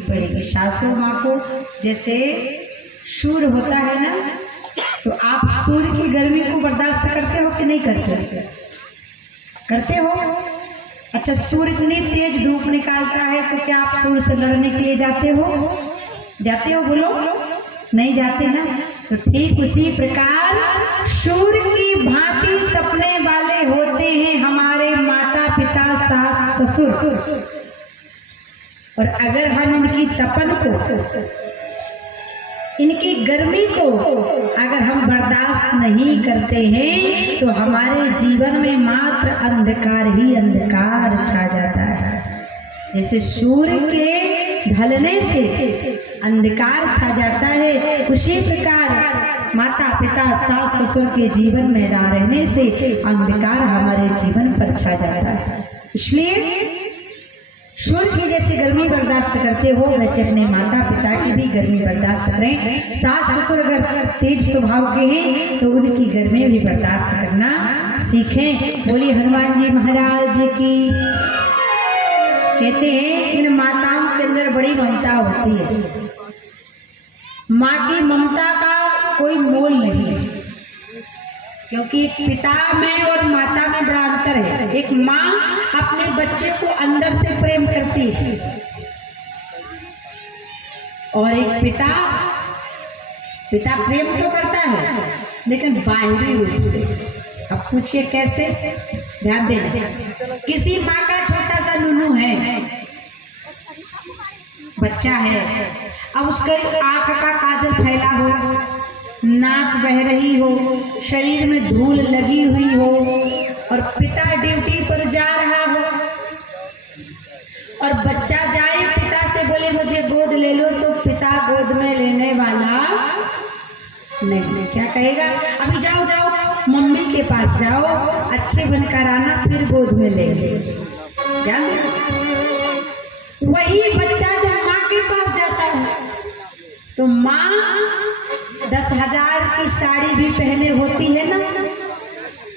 पड़ेगी। सासू माँ को जैसे सूर्य होता है ना, तो आप सूर्य की गर्मी को बर्दाश्त करते हो कि नहीं करते? करते हो। अच्छा, सूर्य इतनी तेज धूप निकालता है तो क्या आप सूर्य से लड़ने के लिए जाते हो? जाते हो? बोलो, नहीं जाते ना। तो ठीक उसी प्रकार सूर्य की भांति तपने वाले होते हैं हमारे माता पिता सास ससुर। और अगर हम इनकी तपन को, इनकी गर्मी को अगर हम बर्दाश्त नहीं करते हैं तो हमारे जीवन में मात्र अंधकार ही अंधकार छा जाता है। जैसे सूर्य के ढलने से अंधकार छा जाता है, उसी प्रकार माता पिता सास ससुर के जीवन में ना रहने से अंधकार हमारे जीवन पर छा जाता है। इसलिए सूर्य की जैसे गर्मी बर्दाश्त करते हो वैसे अपने माता पिता की भी गर्मी बर्दाश्त करें। सास ससुर अगर तेज स्वभाव के हैं तो उनकी गर्मी भी बर्दाश्त करना सीखें। बोलिए हनुमान जी महाराज की। कहते हैं इन माताओं के अंदर बड़ी ममता होती है। माँ की ममता का कोई मोल नहीं है, क्योंकि पिता में और माता में बड़ा अंतर है। एक माँ अपने बच्चे को अंदर से प्रेम करती है और एक पिता प्रेम तो करता है लेकिन बाहरी रूप से। अब पूछिए कैसे? ध्यान देना। किसी माँ का छोटा सा नूनू है, बच्चा है, अब उसका आंख का काजल फैला हो, नाक बह रही हो, शरीर में धूल लगी हुई हो और पिता ड्यूटी पर जा रहा हो और बच्चा जाए पिता से बोले मुझे गोद ले लो, तो पिता गोद में लेने वाला नहीं। क्या कहेगा? अभी जाओ जाओ मम्मी के पास जाओ, अच्छे बनकर आना, फिर गोद में ले ले। वही बच्चा जब माँ के पास जाता है तो माँ 10,000 की साड़ी भी पहने होती है ना,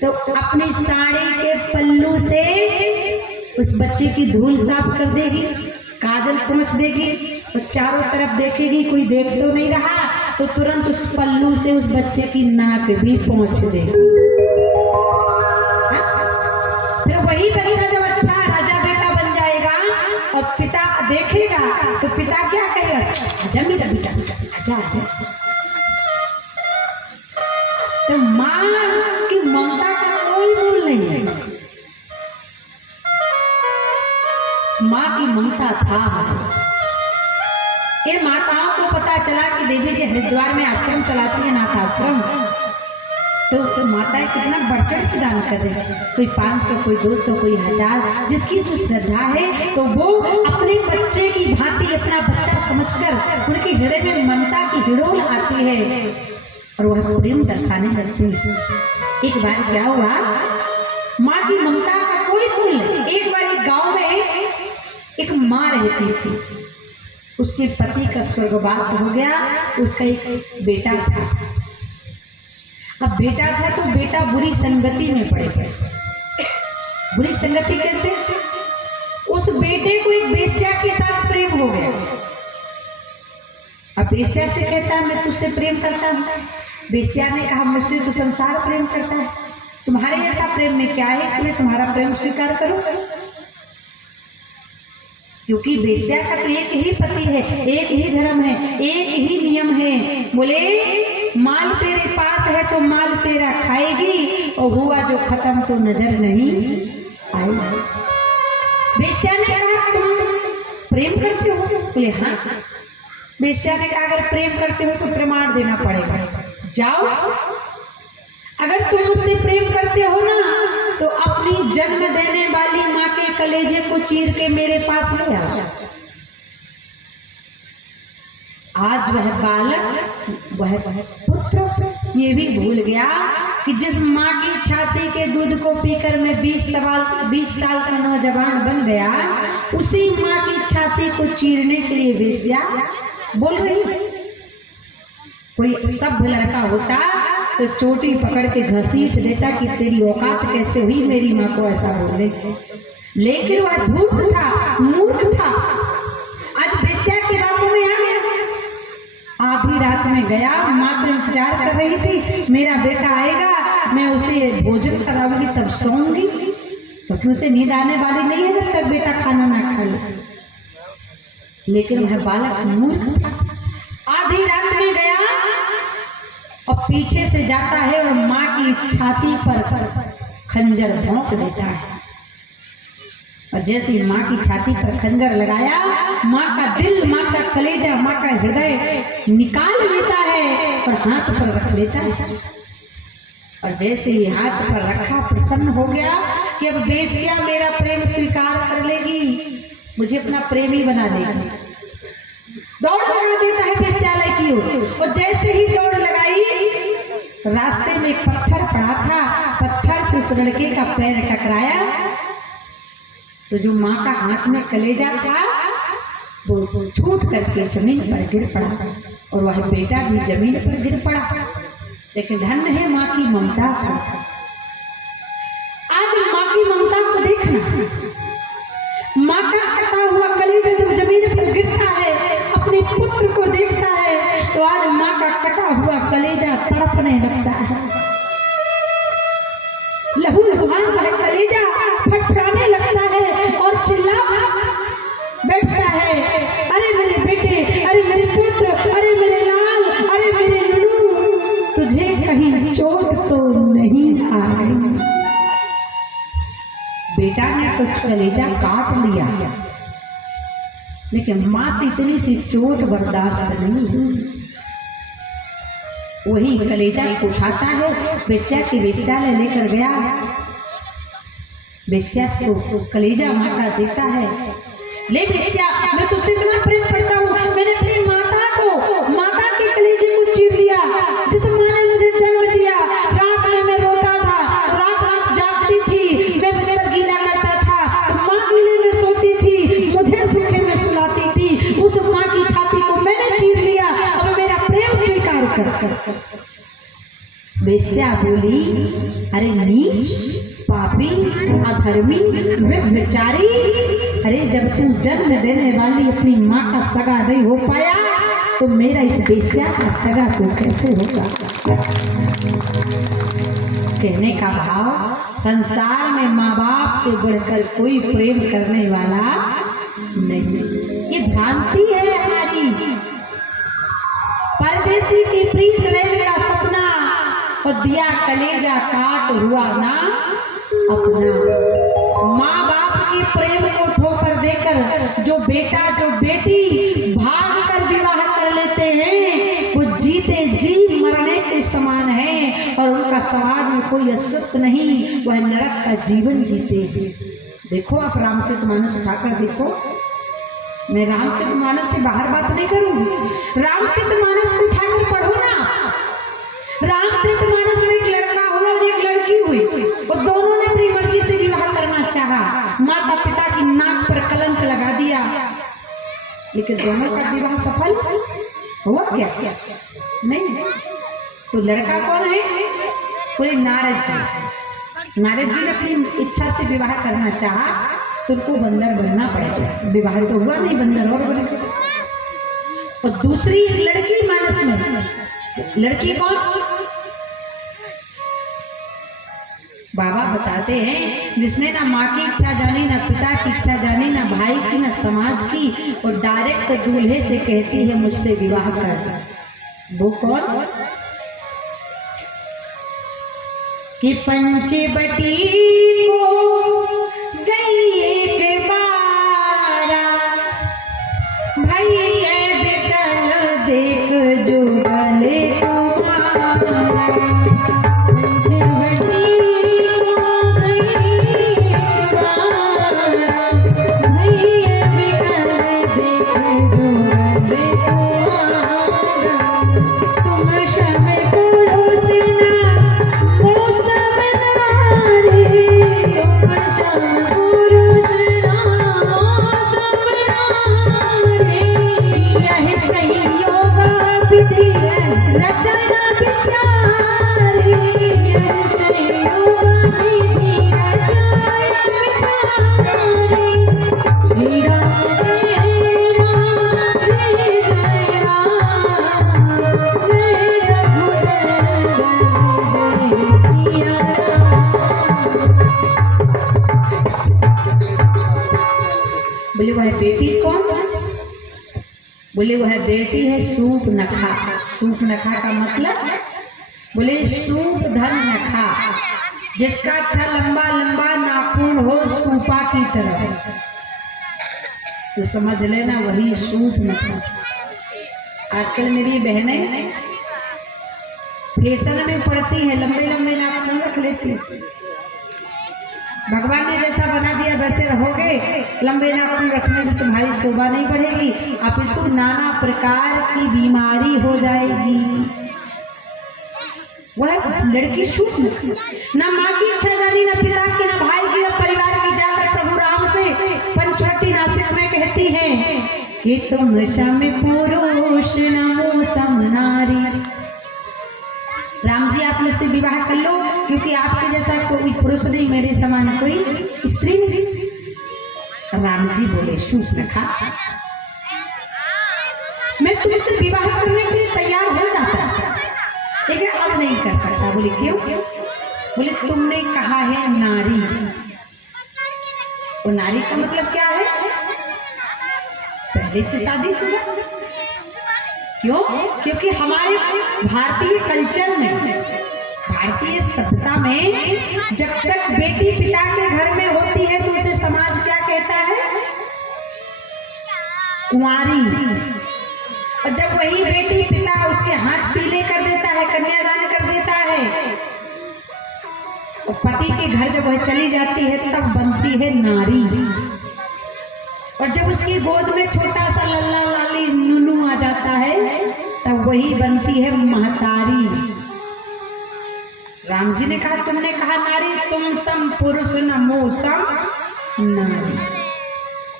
तो अपनी साड़ी के पल्लू से उस बच्चे की धूल साफ कर देगी, काजल पोंछ देगी और चारों तरफ देखेगी कोई देख तो नहीं रहा, तो तुरंत उस पल्लू से उस बच्चे की नाक भी पोंछ देगी। फिर वही बच्चा जब अच्छा राजा बेटा बन जाएगा और पिता देखेगा तो पिता क्या कहेगा? आजा मेरा बेटा, आजा आजा। तो माँ की ममता का कोई मूल नहीं है। माँ की ममता था। ये माताओं को पता चला कि देवी जी हरिद्वार में आश्रम चलाती है, नाथ आश्रम, तो माताएं कितना बढ़ चढ़ के दान कर रहे हैं। कोई 500, कोई 200, कोई 1000, जिसकी जो श्रद्धा है तो वो अपने बच्चे की भांति अपना बच्चा समझकर उनके हृदय में ममता की हिडोल आती है और वह प्रेम दर्शाने लगती है। एक बार क्या हुआ, माँ की ममता का कोई मूल नहीं। एक बार एक गांव में एक माँ रहती थी, उसके पति का स्वर्गवास हो गया, उसका एक बेटा था। अब बेटा था तो बेटा बुरी संगति में पड़ गया। बुरी संगति कैसे? उस बेटे को एक वेश्या के साथ प्रेम हो गया। अब वेश्या से कहता है मैं तुझसे प्रेम करता हूँ। वेश्या ने कहा मुझसे तो संसार प्रेम करता है, तुम्हारे ऐसा प्रेम में क्या है कि मैं तुम्हारा प्रेम स्वीकार करूं? क्योंकि वेश्या का तो एक ही पति है, एक ही धर्म है, एक ही नियम है। बोले माल तेरे पास है तो माल तेरा खाएगी और हुआ जो खत्म तो नजर नहीं आएगी। वेश्या ने कहा तुम प्रेम करते हो? बोले हाँ। वेश्या ने कहा अगर प्रेम करते हो तो प्रमाण देना पड़ेगा। जाओ, अगर तुम उससे प्रेम करते हो ना तो अपनी जन्म देने वाली माँ के कलेजे को चीर के मेरे पास ले आओ। आज वह बालक, वह पुत्र ये भी भूल गया कि जिस माँ की छाती के दूध को पीकर मैं 20 साल का नौजवान बन गया, उसी माँ की छाती को चीरने के लिए वेश्या बोल रही। कोई सभ्य लड़का होता तो चोटी पकड़ के घसीट देता कि तेरी औकात कैसे हुई मेरी माँ को ऐसा बोलने। लेकिन वह धूर्त था, मूर्ख था। आज वेश्या रात में गया, माँ तो इंतजार कर रही थी मेरा बेटा आएगा, मैं उसे भोजन कराऊंगी तब सोऊंगी, क्योंकि उसे नींद आने वाली नहीं है जब तक बेटा खाना ना खा ले। लेकिन वह बालक मूर्ख था, आधी रात में गया और पीछे से जाता है और माँ की छाती पर खंजर भोंक देता है। और जैसे माँ की छाती पर खंजर लगाया, माँ का दिल, माँ का कलेजा, माँ का हृदय निकाल लेता है और हाथ पर रख लेता है। और जैसे ही हाथ पर रखा, प्रसन्न हो गया कि अब बेस्या मेरा प्रेम स्वीकार कर लेगी, मुझे अपना प्रेमी बना लेगी। दौड़ लगा देता है वेश्यालय की ओर। और जैसे ही दौड़ लगाई, रास्ते में एक पत्थर पड़ा था, पत्थर से उस लड़के का पैर टकराया, तो जो माँ का हाथ में कलेजा था वो छूट करके जमीन पर गिर पड़ा और वह बेटा भी जमीन पर गिर पड़ा। लेकिन धन्य है माँ की ममता का। आज माँ की ममता को देखना, माँ का कटा हुआ कलेजा जब जमीन पर गिरता है, अपने पुत्र को देखता है, तो आज माँ का कटा हुआ कलेजा तड़पने लगता है, लहू लुहान वह कलेजा फटफटाने लगता है और चिल्ला बैठता है, अरे मेरे बेटे, अरे मेरे पुत्र, अरे मेरे लाल, अरे मेरे नूनू, तुझे कहीं चोट तो नहीं आ गई? बेटा ने तो कलेजा काट लिया, लेकिन माँ से इतनी सी चोट बर्दाश्त नहीं हुई। वही कलेजा को उठाता है, वेश्या की वेश्यालय लेकर गया, वेश्या को कलेजा माँ का देता है। ले वेश्या, मैं तुझसे इतना प्रेम करता हूँ, मैंने अपनी माता के कलेजे को चीर लिया, जिस माँ ने मुझे जन्म दिया। रात में मैं रोता था, रात रात जागती थी, मैं बिस्तर गीला करता था, उस माँ गीले में सोती थी, मुझे सूखे में सुलाती थी, उस माँ की छाती को मैंने चीर लिया, अब मेरा प्रेम स्वीकार कर। वेश्या बोली, अरे नीच, पापी, अधर्मी, व्यभिचारी, अरे जब तू जन्म देने वाली अपनी माँ का सगा नहीं हो पाया, तो मेरा इस वेश्या का सगा तो कैसे होगा? कहने का भाव, संसार में माँ बाप से बढ़कर कोई प्रेम करने वाला नहीं। ये भ्रांति है हमारी। परदेसी की प्रीत रहने का सपना और दिया कलेजा काट हुआ ना अपना। माँ बाप के प्रेम को ठोकर देकर जो बेटा जो बेटी भाग कर विवाह कर लेते हैं, वो जीते जी मरने के समान है और उनका समाज में कोई अस्तित्व नहीं, वह नरक का जीवन जीते हैं। देखो आप रामचरितमानस उठाकर देखो, मैं रामचरितमानस से बाहर बात नहीं करूंगी, रामचरितमानस को उठाकर पढ़ो ना। रामचरितमानस में एक लड़का हुआ और एक लड़की हुई, और दोनों ने अपनी मर्जी से विवाह करना चाहा, माता पिता की नाक पर कलंक लगा दिया, लेकिन दोनों का विवाह सफल हुआ क्या? नहीं। तो लड़का कौन है? बोले नारद जी। नारद जी ने अपनी इच्छा से विवाह करना चाहा, तो उनको बंदर बनना पड़ेगा, विवाह तो हुआ नहीं, बंदर और बने। और दूसरी लड़की मानस में, लड़की कौन? बाबा बताते हैं, जिसने ना माँ की इच्छा जानी, ना पिता की इच्छा जानी, ना भाई की, ना समाज की, और डायरेक्ट दूल्हे से कहती है मुझसे विवाह कर। वो कौन? कि पंचवटी को गई एक बारा, भैया बिकल देख जो गले बोले वह बेटी है सूर्पनखा। सूर्पनखा का मतलब बोले सूर्पधन नखा, जिसका अच्छा लंबा लंबा नाखून हो सूपा की तरह, तो समझ लेना वही सूर्पनखा। आजकल मेरी बहनें फैशन में पड़ती है, लंबे लंबे नाखून रख लेती है। भगवान ने जैसा बना दिया वैसे रहोगे, लंबे नाखून रखने से तुम्हारी शोभा नहीं बढ़ेगी, अपितु नाना प्रकार की बीमारी हो जाएगी। वह लड़की चुप न माँ की इच्छा जानी, न पिता की, न भाई की, न परिवार की, जाकर प्रभु राम से पंचवटी नासिक में कहती है कि तुम सम पुरुष नमो सम नारी। राम जी आप मुझसे विवाह कर लो, क्योंकि आपके जैसा कोई पुरुष नहीं, मेरे समान कोई स्त्री नहीं। राम जी बोले शूर्पनखा, मैं तुमसे विवाह करने के लिए तैयार हो जाता, लेकिन अब नहीं कर सकता। बोले क्यों? बोले तुमने कहा है नारी। वो नारी का मतलब क्या है? पहले से शादीशुदा। क्यों? क्योंकि हमारे भारतीय कल्चर में, भारतीय सभ्यता में जब तक बेटी पिता के घर में होती है तो उसे समाज क्या कहता है? कुंवारी। और जब वही बेटी पिता उसके हाथ पीले कर देता है, कन्यादान कर देता है, और पति के घर जब वह चली जाती है तब बनती है नारी। और जब उसकी गोद में छोटा सा लल्ला लाली नुनू आ जाता है तब वही बनती है महतारी। राम जी ने कहा तुमने कहा नारी, तुम सम पुरुष नमो सम नारी।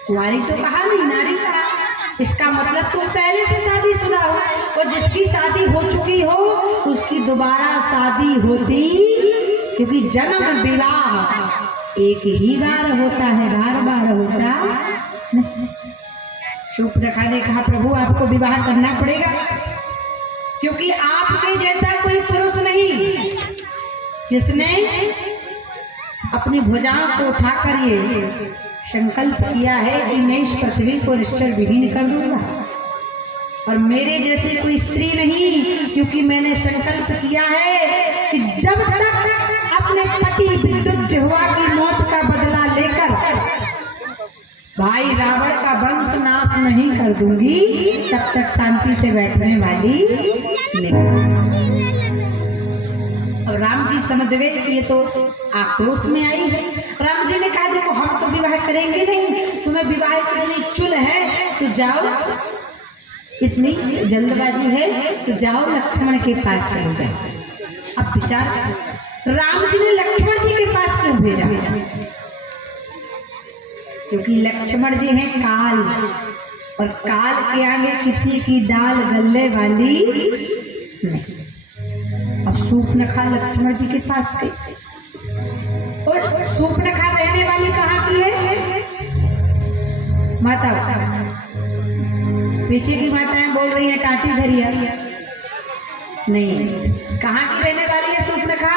कुंवारी तो कहा नहीं, नारी कहा। इसका मतलब तुम पहले से शादीशुदा हो, और जिसकी शादी हो चुकी हो तो उसकी दोबारा शादी होती, क्योंकि जन्म विवाह एक ही बार होता है, बार बार होता नहीं। शूर्पनखा ने कहा प्रभु आपको विवाह करना पड़ेगा, क्योंकि आपके जैसा कोई पुरुष नहीं जिसने अपनी भुजाओं को उठाकर ये संकल्प किया है कि मैं इस पृथ्वी को निश्चल विहीन कर दूंगा। और मेरे जैसे कोई स्त्री नहीं, क्योंकि मैंने संकल्प किया है कि जब तक अपने पति विद्युत जिह्वा की मौत का बदला लेकर भाई रावण का वंश नाश नहीं कर दूंगी, तब तक शांति से बैठने वाली नहीं। और राम जी समझ गए कि ये तो आक्रोश में आई है। राम जी ने कहा देखो हम तो विवाह करेंगे नहीं, तुम्हें विवाह करनी चुल है तो जाओ, इतनी जल्दबाजी है तो जाओ लक्ष्मण के पास चले जाओ। अब विचार, राम जी ने लक्ष्मण जी के पास क्यों भेजा? क्योंकि लक्ष्मण जी हैं काल, और काल के आगे किसी की दाल गलने वाली नहीं। अब शूर्पनखा लक्ष्मण जी के पास गई, और शूर्पनखा रहने वाली कहाँ की है? माता। पीछे की माताएं बोल रही हैं टाटी झरिया नहीं, कहाँ की रहने वाली है शूर्पनखा?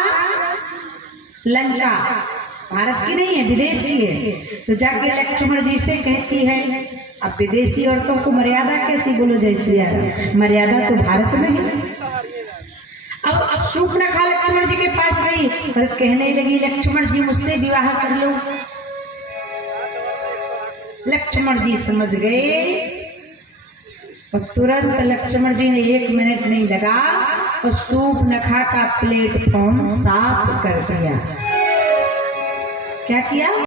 लंका। भारत की नहीं है, विदेश की है। तो जाके लक्ष्मण जी से कहती है, अब विदेशी औरतों को मर्यादा कैसी बोलो जैसी, मर्यादा तो भारत में है। अब शूर्पनखा लक्ष्मण जी के पास गई और कहने लगी लक्ष्मण जी मुझसे विवाह कर लो। लक्ष्मण जी समझ गए, और तुरंत लक्ष्मण जी ने 1 मिनट नहीं लगा और शूर्पनखा का प्लेटफॉर्म साफ कर दिया। क्या किया?